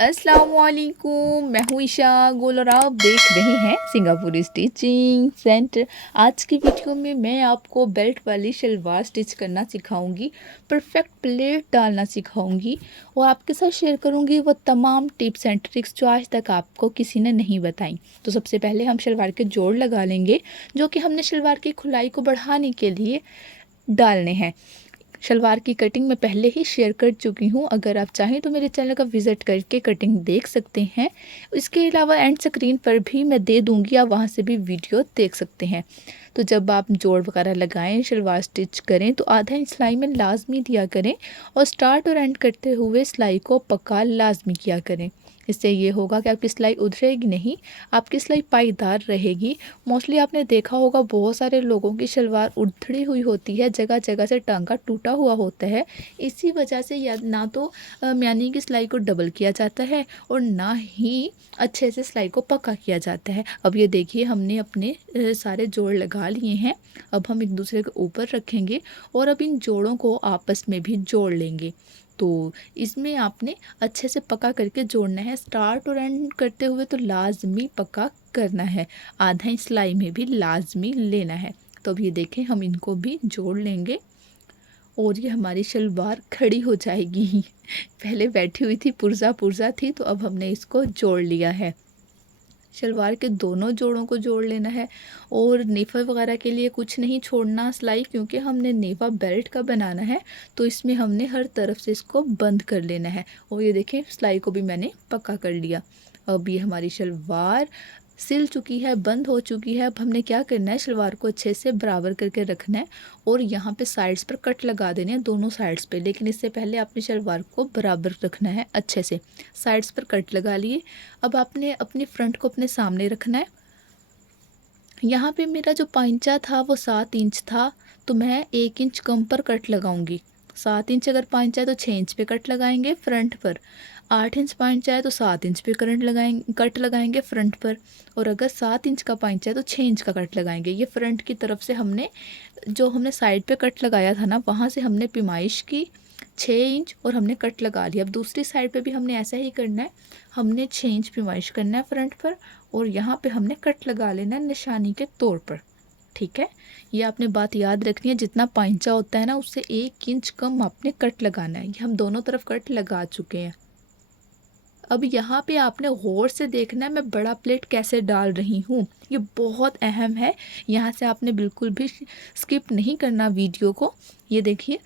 अस्सलामुअलैकुम, मैं हूँ ईशा गोल और आप देख रहे हैं सिंगापुरी स्टिचिंग सेंटर। आज की वीडियो में मैं आपको बेल्ट वाली शलवार स्टिच करना सिखाऊंगी, परफेक्ट प्लेट डालना सिखाऊंगी और आपके साथ शेयर करूंगी वो तमाम टिप्स एंड ट्रिक्स जो आज तक आपको किसी ने नहीं बताई। तो सबसे पहले हम शलवार के जोड़ लगा लेंगे, जो कि हमने शलवार की खुलाई को बढ़ाने के लिए डालने हैं। शलवार की कटिंग मैं पहले ही शेयर कर चुकी हूँ, अगर आप चाहें तो मेरे चैनल का विज़िट करके कटिंग देख सकते हैं। इसके अलावा एंड स्क्रीन पर भी मैं दे दूँगी, आप वहाँ से भी वीडियो देख सकते हैं। तो जब आप जोड़ वगैरह लगाएं, शलवार स्टिच करें तो आधा इंच सिलाई में लाजमी दिया करें और स्टार्ट और एंड करते हुए सिलाई को पक्का लाजमी किया करें। इससे ये होगा कि आपकी सिलाई उधरेगी नहीं, आपकी सिलाई पाईदार रहेगी। मोस्टली आपने देखा होगा बहुत सारे लोगों की शलवार उधड़ी हुई होती है, जगह जगह से टांका टूटा हुआ होता है। इसी वजह से या ना तो म्यानी की सिलाई को डबल किया जाता है और ना ही अच्छे से सिलाई को पक्का किया जाता है। अब ये देखिए हमने अपने सारे जोड़ लगा लिए हैं। अब हम एक दूसरे के ऊपर रखेंगे और अब इन जोड़ों को आपस में भी जोड़ लेंगे। तो इसमें आपने अच्छे से पक्का करके जोड़ना है। स्टार्ट और एंड करते हुए तो लाजमी पक्का करना है, आधा इंच सिलाई में भी लाजमी लेना है। तो अब ये देखें हम इनको भी जोड़ लेंगे और ये हमारी शलवार खड़ी हो जाएगी। पहले बैठी हुई थी, पुर्जा पुर्जा थी, तो अब हमने इसको जोड़ लिया है। शलवार के दोनों जोड़ों को जोड़ लेना है और नेफा वगैरह के लिए कुछ नहीं छोड़ना सिलाई, क्योंकि हमने नेफा बेल्ट का बनाना है। तो इसमें हमने हर तरफ से इसको बंद कर लेना है। और ये देखें सिलाई को भी मैंने पक्का कर लिया। अब ये हमारी शलवार सिल चुकी है, बंद हो चुकी है। अब हमने क्या करना है, शलवार को अच्छे से बराबर करके रखना है और यहाँ पे साइड्स पर कट लगा देने हैं, दोनों साइड्स पे। लेकिन इससे पहले आपने शलवार को बराबर रखना है अच्छे से। साइड्स पर कट लगा लिए। अब आपने अपनी फ्रंट को अपने सामने रखना है। यहाँ पे मेरा जो पाइंचा था वो 7 इंच था, तो मैं 1 इंच कम पर कट लगाऊंगी। 7 इंच अगर पाइंचा है तो 6 इंच पे कट लगाएंगे फ्रंट पर। 8 इंच पाइंचा है तो 7 इंच पे कट लगाएंगे फ्रंट पर। और अगर 7 इंच का पाइंचा है तो 6 इंच का कट लगाएंगे। ये फ्रंट की तरफ से हमने साइड पे कट लगाया था ना, वहाँ से हमने पिमाइश की 6 इंच और हमने कट लगा लिया। अब दूसरी साइड पे भी हमने ऐसा ही करना है, हमने 6 इंच पिमाइश करना है फ्रंट पर और यहाँ पे हमने कट लगा लेना है निशानी के तौर पर। ठीक है, ये आपने बात याद रखनी है, जितना पाइंचा होता है ना उससे 1 इंच कम आपने कट लगाना है। ये हम दोनों तरफ कट लगा चुके हैं। अब यहाँ पे आपने गौर से देखना है मैं बड़ा प्लेट कैसे डाल रही हूँ, ये बहुत अहम है। यहाँ से आपने बिल्कुल भी स्किप नहीं करना वीडियो को। ये देखिए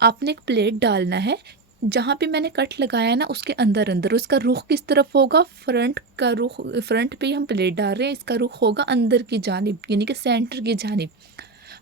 आपने एक प्लेट डालना है, जहाँ पे मैंने कट लगाया है ना उसके अंदर अंदर। उसका रुख किस तरफ होगा, फ्रंट का रुख, फ्रंट पे ही हम प्लेट डाल रहे हैं, इसका रुख होगा अंदर की जानिब, यानी कि सेंटर की जानिब।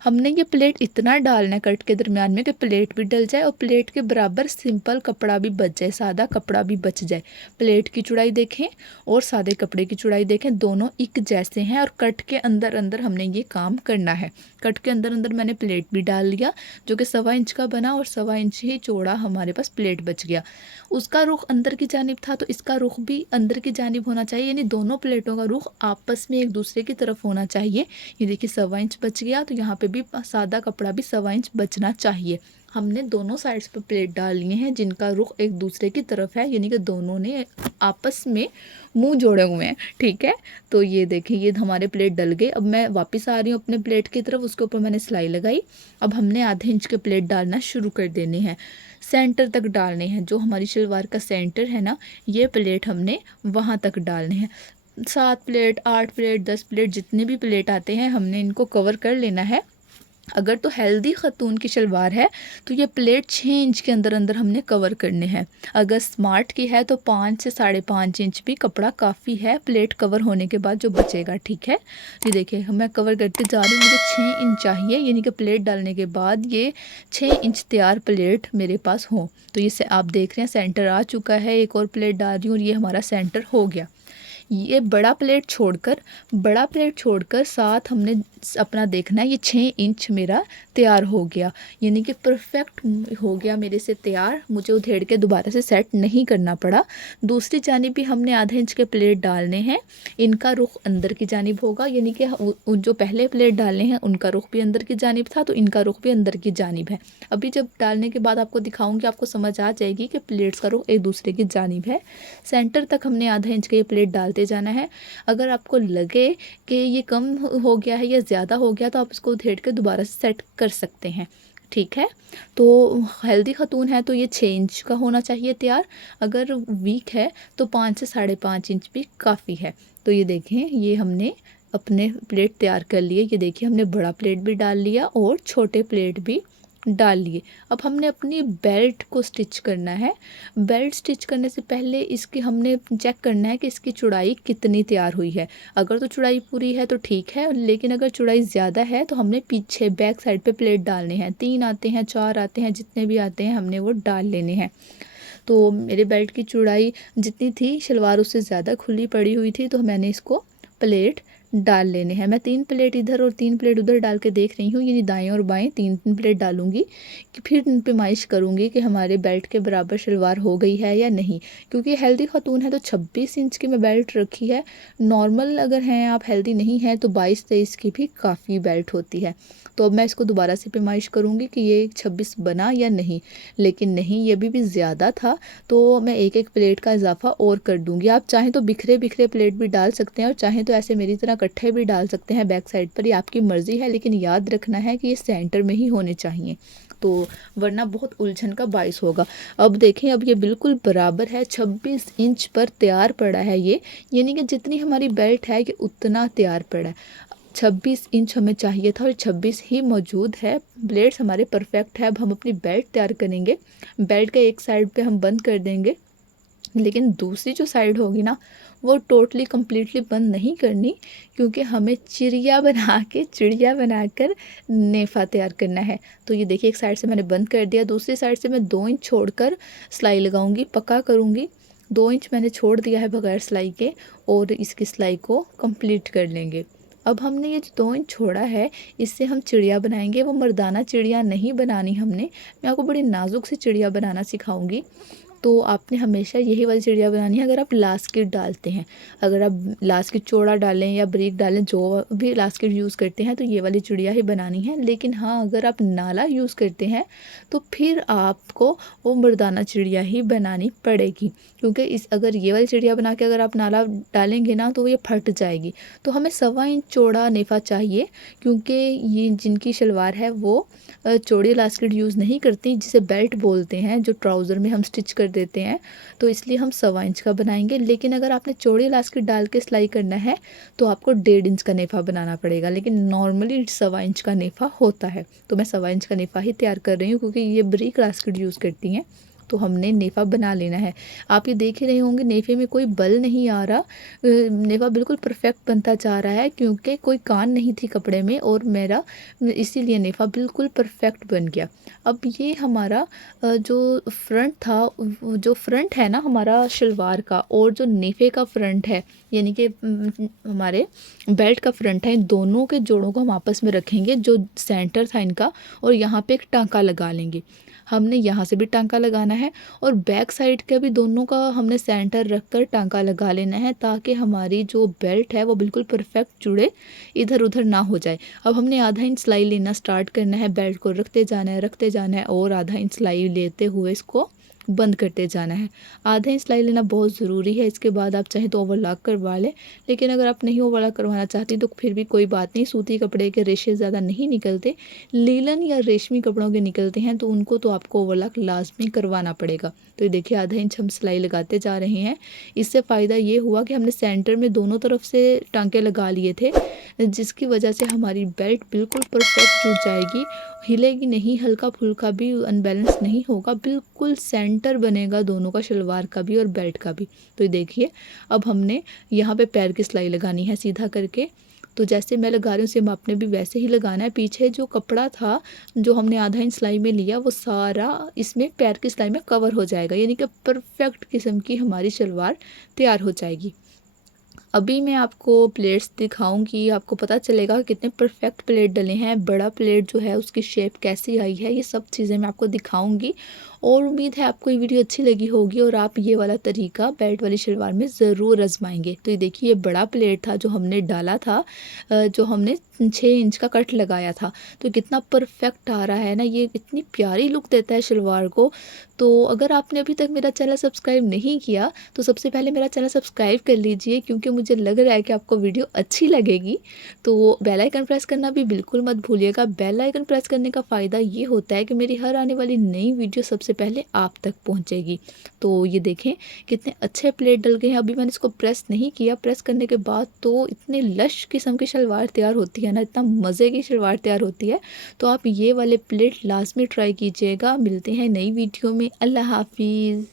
हमने ये प्लेट इतना डालना है कट के दरमियान में कि प्लेट भी डल जाए और प्लेट के बराबर सिंपल कपड़ा भी बच जाए, सादा कपड़ा भी बच जाए। प्लेट की चौड़ाई देखें और सादे कपड़े की चौड़ाई देखें, दोनों एक जैसे हैं और कट के अंदर अंदर हमने ये काम करना है। कट के अंदर अंदर मैंने प्लेट भी डाल लिया, जो कि 1.25 इंच का बना और 1.25 इंच ही चौड़ा हमारे पास प्लेट बच गया। उसका रुख अंदर की जानिब था तो इसका रुख भी अंदर की जानिब होना चाहिए, यानी दोनों प्लेटों का रुख आपस में एक दूसरे की तरफ होना चाहिए। ये देखिए 1.25 इंच बच गया, तो यहाँ पे भी सादा कपड़ा भी 1.25 इंच बचना चाहिए। हमने दोनों साइड्स पर प्लेट डाल लिए हैं जिनका रुख एक दूसरे की तरफ है, यानी कि दोनों ने आपस में मुंह जोड़े हुए हैं। ठीक है, तो ये देखिए ये हमारे प्लेट डल गए। अब मैं वापस आ रही हूँ अपने प्लेट की तरफ, उसके ऊपर मैंने सिलाई लगाई। अब हमने आधे इंच के प्लेट डालना शुरू कर देने हैं, सेंटर तक डालने हैं। जो हमारी शलवार का सेंटर है ना, ये प्लेट हमने वहाँ तक डालने हैं। 7 प्लेट, 8 प्लेट, 10 प्लेट, जितने भी प्लेट आते हैं हमने इनको कवर कर लेना है। अगर तो हेल्दी ख़तून की शलवार है तो ये प्लेट 6 इंच के अंदर अंदर हमने कवर करने हैं। अगर स्मार्ट की है तो 5 से 5.5 इंच भी कपड़ा काफ़ी है प्लेट कवर होने के बाद जो बचेगा। ठीक है, ये देखिए मैं कवर करते जा रही हूँ, मुझे 6 इंच चाहिए, यानी कि प्लेट डालने के बाद ये 6 इंच तैयार प्लेट मेरे पास हो। तो इसे आप देख रहे हैं सेंटर आ चुका है, एक और प्लेट डाल रही हूँ और ये हमारा सेंटर हो गया। ये बड़ा प्लेट छोड़कर साथ हमने अपना देखना है। ये 6 इंच मेरा तैयार हो गया, यानी कि परफेक्ट हो गया मेरे से तैयार। मुझे उधेड़ के दोबारा से सेट नहीं करना पड़ा। दूसरी जानिब भी हमने आधे इंच के प्लेट डालने हैं। इनका रुख अंदर की जानिब होगा, यानी कि जो पहले प्लेट डालने हैं उनका रुख भी अंदर की जानिब था, तो इनका रुख भी अंदर की जानिब है। अभी जब डालने के बाद आपको दिखाऊंगी, आपको समझ आ जाएगी कि प्लेट्स का रुख एक दूसरे की जानिब है। सेंटर तक हमने आधा इंच का ये प्लेट डालते जाना है। अगर आपको लगे कि ये कम हो गया है या ज़्यादा हो गया, तो आप इसको उधेड़ के दोबारा से सेट कर सकते हैं। ठीक है, तो हेल्दी खतून है तो ये 6 इंच का होना चाहिए तैयार। अगर वीक है तो 5 से 5.5 इंच भी काफ़ी है। तो ये देखें, ये हमने अपने प्लेट तैयार कर लिए। ये देखिए, हमने बड़ा प्लेट भी डाल लिया और छोटे प्लेट भी डाल लिए। अब हमने अपनी बेल्ट को स्टिच करना है। बेल्ट स्टिच करने से पहले इसकी हमने चेक करना है कि इसकी चौड़ाई कितनी तैयार हुई है। अगर तो चौड़ाई पूरी है तो ठीक है, लेकिन अगर चौड़ाई ज़्यादा है तो हमने पीछे बैक साइड पे प्लेट डालने हैं। 3 आते हैं, 4 आते हैं, जितने भी आते हैं हमने वो डाल लेने हैं। तो मेरे बेल्ट की चौड़ाई जितनी थी, शलवार उससे ज़्यादा खुली पड़ी हुई थी, तो मैंने इसको प्लेट डाल लेने हैं। मैं 3 प्लेट इधर और 3 प्लेट उधर डाल के देख रही हूँ, यानी दाएं और बाएं 3 प्लेट डालूंगी कि फिर पैमाइश करूँगी कि हमारे बेल्ट के बराबर शलवार हो गई है या नहीं। क्योंकि हेल्दी खतून है तो 26 इंच की मैं बेल्ट रखी है। नॉर्मल अगर हैं आप, हेल्दी नहीं है, तो 22-23 की भी काफ़ी बेल्ट होती है। तो अब मैं इसको दोबारा से पैमाइश करूँगी कि ये 26 बना या नहीं। लेकिन नहीं, ये भी ज़्यादा था, तो मैं एक एक प्लेट का इजाफा और कर दूंगी। आप चाहें तो बिखरे बिखरे प्लेट भी डाल सकते हैं और चाहें तो ऐसे मेरी तरह इकट्ठे भी डाल सकते हैं बैक साइड पर, ये आपकी मर्ज़ी है। लेकिन याद रखना है कि ये सेंटर में ही होने चाहिए, तो वरना बहुत उलझन का बाइस होगा। अब देखें, अब ये बिल्कुल बराबर है, 26 इंच पर तैयार पड़ा है ये, यानी कि जितनी हमारी बेल्ट है ये उतना तैयार पड़ा है। 26 इंच हमें चाहिए था और 26 ही मौजूद है। प्लेट्स हमारे परफेक्ट है। अब हम अपनी बेल्ट तैयार करेंगे। बेल्ट के एक साइड पे हम बंद कर देंगे, लेकिन दूसरी जो साइड होगी ना, वो टोटली कम्प्लीटली बंद नहीं करनी, क्योंकि हमें चिड़िया बनाकर नेफा तैयार करना है। तो ये देखिए, एक साइड से मैंने बंद कर दिया, दूसरी साइड से मैं 2 इंच छोड़कर सिलाई लगाऊंगी, पक्का करूँगी। 2 इंच मैंने छोड़ दिया है बगैर सिलाई के, और इसकी सिलाई को कंप्लीट कर लेंगे। अब हमने ये जो 2 इंच छोड़ा है, इससे हम चिड़िया बनाएंगे। वो मर्दाना चिड़िया नहीं बनानी हमने, मैं आपको बड़ी नाजुक सी चिड़िया बनाना सिखाऊंगी। तो आपने हमेशा यही वाली चिड़िया बनानी है। अगर आप लास्किट डालते हैं, अगर आप लास्किट चौड़ा डालें या ब्रीक डालें, जो भी लास्किट यूज़ करते हैं, तो ये वाली चिड़िया ही बनानी है। लेकिन हाँ, अगर आप नाला यूज़ करते हैं तो फिर आपको वो मर्दाना चिड़िया ही बनानी पड़ेगी, क्योंकि अगर ये वाली चिड़िया बना के अगर आप नाला डालेंगे ना, तो ये फट जाएगी। तो हमें 1.25 इंच चौड़ा नेफा चाहिए, क्योंकि ये जिनकी शलवार है वो चौड़ी लास्किट यूज़ नहीं करती, जिसे बेल्ट बोलते हैं, जो ट्राउज़र में हम स्टिच कर देते हैं। तो इसलिए हम 1.25 इंच का बनाएंगे। लेकिन अगर आपने चौड़ी इलास्टिक डाल के सिलाई करना है तो आपको 1.5 इंच का नेफा बनाना पड़ेगा। लेकिन नॉर्मली 1.25 इंच का नेफा होता है, तो मैं 1.25 इंच का नेफा ही तैयार कर रही हूँ, क्योंकि ये ब्रीक इलास्टिक यूज़ करती हैं। तो हमने नेफा बना लेना है। आप ये देख ही रहे होंगे, नेफे में कोई बल नहीं आ रहा, नेफा बिल्कुल परफेक्ट बनता जा रहा है, क्योंकि कोई कान नहीं थी कपड़े में और मेरा, इसीलिए नेफा बिल्कुल परफेक्ट बन गया। अब ये हमारा जो फ्रंट था, जो फ्रंट है ना हमारा शलवार का, और जो नेफे का फ्रंट है, यानी कि हमारे बेल्ट का फ्रंट है, इन दोनों के जोड़ों को हम आपस में रखेंगे, जो सेंटर था इनका, और यहाँ पे एक टांका लगा लेंगे। हमने यहाँ से भी टांका लगाना है और बैक साइड का भी, दोनों का हमने सेंटर रख कर टांका लगा लेना है, ताकि हमारी जो बेल्ट है वो बिल्कुल परफेक्ट जुड़े, इधर उधर ना हो जाए। अब हमने आधा इंच सिलाई लेना स्टार्ट करना है, बेल्ट को रखते जाना है और आधा इंच सिलाई लेते हुए इसको बंद करते जाना है। आधा इंच सिलाई लेना बहुत ज़रूरी है। इसके बाद आप चाहें तो ओवरलॉक करवा लें, लेकिन अगर आप नहीं ओवरलॉक करवाना चाहती तो फिर भी कोई बात नहीं। सूती कपड़े के रेशे ज़्यादा नहीं निकलते, लीलन या रेशमी कपड़ों के निकलते हैं, तो उनको तो आपको ओवरलॉक लाजमी करवाना पड़ेगा। तो ये देखिए, आधा इंच हम सिलाई लगाते जा रहे हैं। इससे फ़ायदा ये हुआ कि हमने सेंटर में दोनों तरफ से टांके लगा लिए थे, जिसकी वजह से हमारी बेल्ट बिल्कुल परफेक्ट जुड़ जाएगी, हिलेगी नहीं, हल्का फुल्का भी अनबैलेंस नहीं होगा, बिल्कुल सेंटर बनेगा दोनों का, शलवार का भी और बेल्ट का भी। तो ये देखिए, अब हमने यहाँ पे पैर की सिलाई लगानी है सीधा करके। तो जैसे मैं लगा रही हूँ सेम आपने भी वैसे ही लगाना है। पीछे जो कपड़ा था जो हमने आधा इंच सिलाई में लिया, वो सारा इसमें पैर की सिलाई में कवर हो जाएगा, यानी कि परफेक्ट किस्म की हमारी शलवार तैयार हो जाएगी। अभी मैं आपको प्लेट्स दिखाऊंगी, आपको पता चलेगा कितने परफेक्ट प्लेट डले हैं। बड़ा प्लेट जो है उसकी शेप कैसी आई है, ये सब चीज़ें मैं आपको दिखाऊंगी। और उम्मीद है आपको ये वीडियो अच्छी लगी होगी और आप ये वाला तरीका बेल्ट वाली शलवार में ज़रूर आजमाएंगे। तो ये देखिए, ये बड़ा प्लेट था जो हमने डाला था, जो हमने 6 इंच का कट लगाया था। तो कितना परफेक्ट आ रहा है ना, ये इतनी प्यारी लुक देता है शलवार को। तो अगर आपने अभी तक मेरा चैनल सब्सक्राइब नहीं किया तो सबसे पहले मेरा चैनल सब्सक्राइब कर लीजिए, क्योंकि मुझे लग रहा है कि आपको वीडियो अच्छी लगेगी। तो बेल आइकन प्रेस करना भी बिल्कुल मत भूलिएगा। बेल आइकन प्रेस करने का फ़ायदा ये होता है कि मेरी हर आने वाली नई वीडियो सबसे पहले आप तक पहुंचेगी। तो ये देखें कितने अच्छे प्लेट डल गए हैं। अभी मैंने इसको प्रेस नहीं किया, प्रेस करने के बाद तो इतने लश किस्म की शलवार तैयार होती है ना, इतना मज़े की शलवार तैयार होती है। तो आप ये वाले प्लेट लाजमी ट्राई कीजिएगा। मिलते हैं नई वीडियो में। अल्लाह हाफिज़।